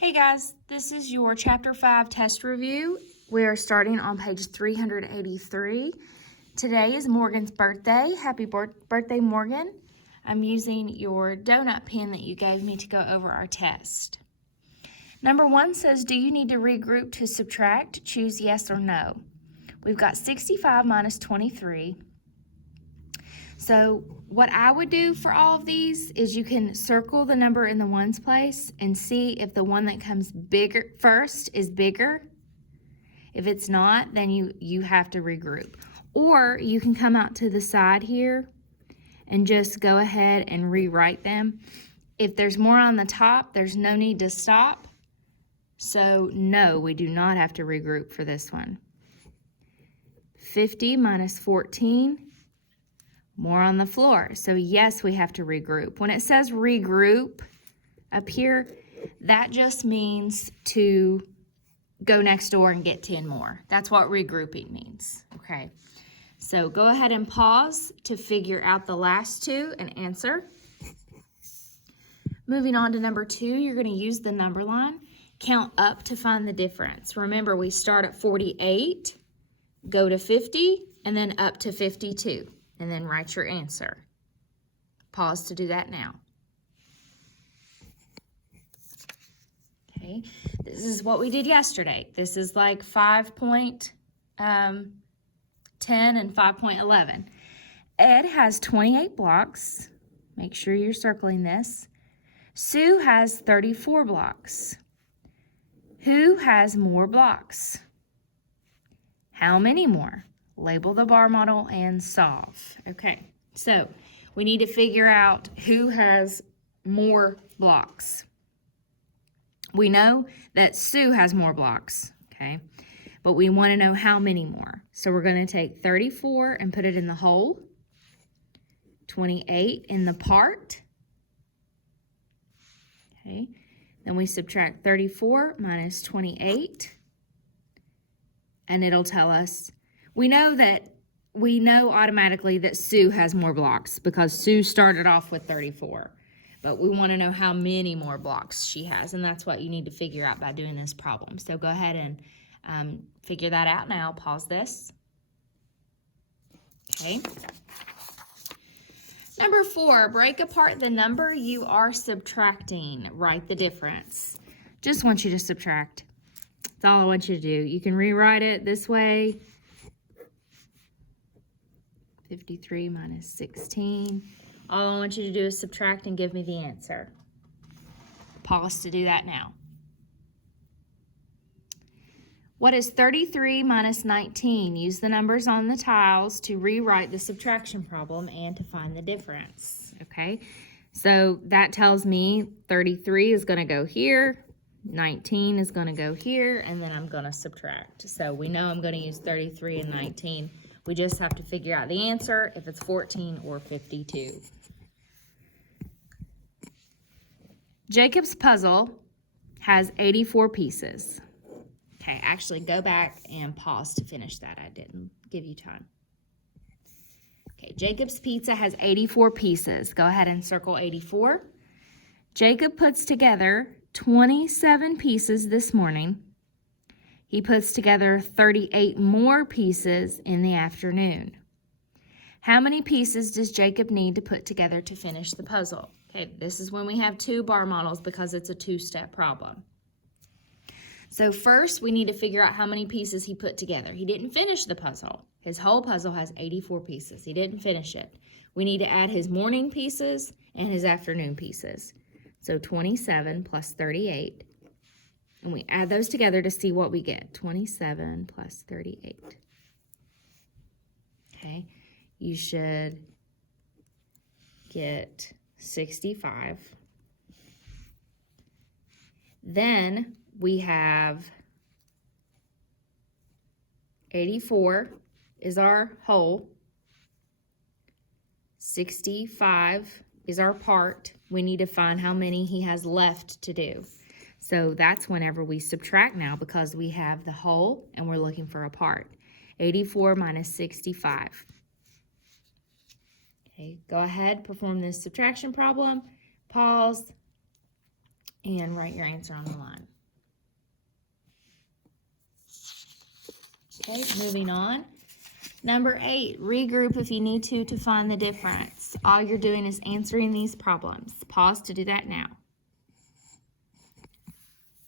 Hey guys, this is your Chapter 5 test review. We are starting on page 383. Today is Morgan's birthday. Happy birthday, Morgan. I'm using your donut pen that you gave me to go over our test. Number 1 says, do you need to regroup to subtract? Choose yes or no. We've got 65 minus 23. So what I would do for all of these is you can circle the number in the ones place and see if the one that comes bigger first is bigger. If it's not, then you have to regroup. Or you can come out to the side here and just go ahead and rewrite them. If there's more on the top, there's no need to stop. So no, we do not have to regroup for this one. 50 minus 14. More on the floor. So yes, we have to regroup. When it says regroup up here, that just means to go next door and get 10 more. That's what regrouping means. Okay. So go ahead and pause to figure out the last two and answer. Moving on to number 2, you're going to use the number line. Count up to find the difference. Remember, we start at 48, go to 50, and then up to 52. And then write your answer. Pause to do that now. Okay, this is what we did yesterday. This is like 5.10 and 5.11. Ed has 28 blocks. Make sure you're circling this. Sue has 34 blocks. Who has more blocks? How many more? Label the bar model and solve. Okay, so we need to figure out who has more blocks. We know that Sue has more blocks, okay? But we want to know how many more. So we're going to take 34 and put it in the whole, 28 in the part. Okay, then we subtract 34 minus 28, and it'll tell us. We know automatically that Sue has more blocks because Sue started off with 34. But we want to know how many more blocks she has, and that's what you need to figure out by doing this problem. So go ahead and figure that out now. Pause this. Okay. Number 4, break apart the number you are subtracting. Write the difference. Just want you to subtract. That's all I want you to do. You can rewrite it this way. 53 minus 16. All I want you to do is subtract and give me the answer. Pause to do that now. What is 33 minus 19? Use the numbers on the tiles to rewrite the subtraction problem and to find the difference. Okay, so that tells me 33 is going to go here, 19 is going to go here, and then I'm going to subtract. So we know I'm going to use 33 and 19. We just have to figure out the answer if it's 14 or 52. Jacob's puzzle has 84 pieces. Okay, actually go back and pause to finish that. I didn't give you time. Okay, Jacob's pizza has 84 pieces. Go ahead and circle 84. Jacob puts together 27 pieces this morning. He puts together 38 more pieces in the afternoon. How many pieces does Jacob need to put together to finish the puzzle? Okay, this is when we have 2 bar models because it's a 2-step problem. So first, we need to figure out how many pieces he put together. He didn't finish the puzzle. His whole puzzle has 84 pieces. He didn't finish it. We need to add his morning pieces and his afternoon pieces. So 27 plus 38. And we add those together to see what we get. 27 plus 38. Okay, you should get 65. Then we have 84 is our whole. 65 is our part. We need to find how many he has left to do. So that's whenever we subtract now because we have the whole and we're looking for a part. 84 minus 65. Okay, go ahead, perform this subtraction problem. Pause, and write your answer on the line. Okay, moving on. Number 8, regroup if you need to find the difference. All you're doing is answering these problems. Pause to do that now.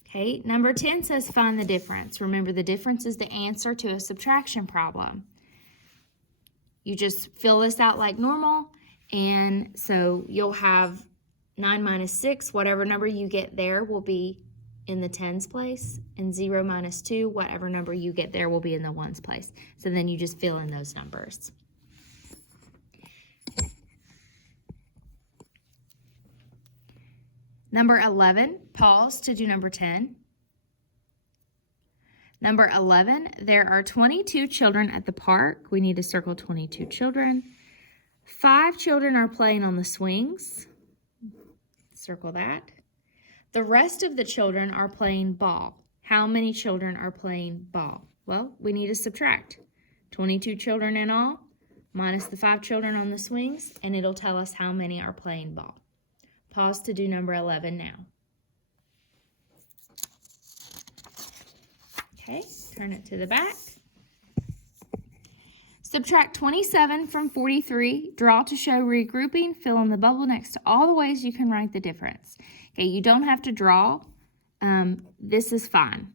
Okay, number 10 says find the difference. Remember, the difference is the answer to a subtraction problem. You just fill this out like normal, and so you'll have 9 minus 6, whatever number you get there will be in the tens place, and 0 minus 2, whatever number you get there will be in the ones place. So then you just fill in those numbers. Number 11, pause to do number 10. Number 11, there are 22 children at the park. We need to circle 22 children. 5 children are playing on the swings. Circle that. The rest of the children are playing ball. How many children are playing ball? Well, we need to subtract 22 children in all minus the 5 children on the swings, and it'll tell us how many are playing ball. Pause to do number 11 now. Okay, turn it to the back. Subtract 27 from 43. Draw to show regrouping. Fill in the bubble next to all the ways you can write the difference. Okay, you don't have to draw. This is fine.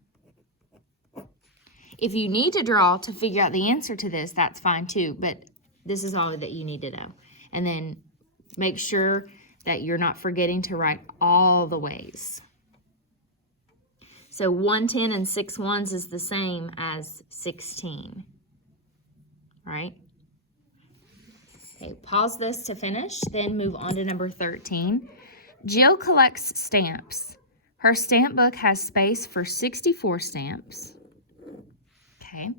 If you need to draw to figure out the answer to this, that's fine too, but this is all that you need to know. And then make sure that you're not forgetting to write all the ways. So 110 and 6 ones is the same as 16, right? Okay, pause this to finish, then move on to number 13. Jill collects stamps. Her stamp book has space for 64 stamps. Okay.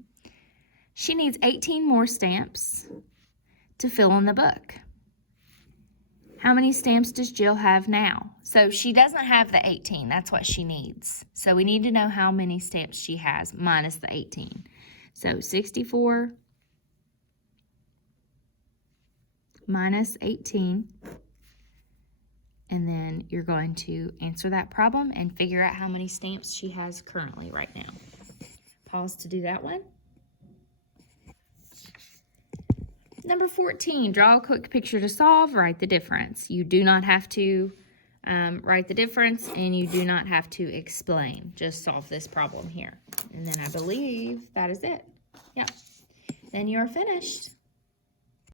She needs 18 more stamps to fill in the book. How many stamps does Jill have now? So she doesn't have the 18. That's what she needs. So we need to know how many stamps she has minus the 18. So 64 minus 18. And then you're going to answer that problem and figure out how many stamps she has currently right now. Pause to do that one. Number 14, draw a quick picture to solve, write the difference. You do not have to write the difference, and you do not have to explain. Just solve this problem here. And then I believe that is it. Yep. Then you are finished.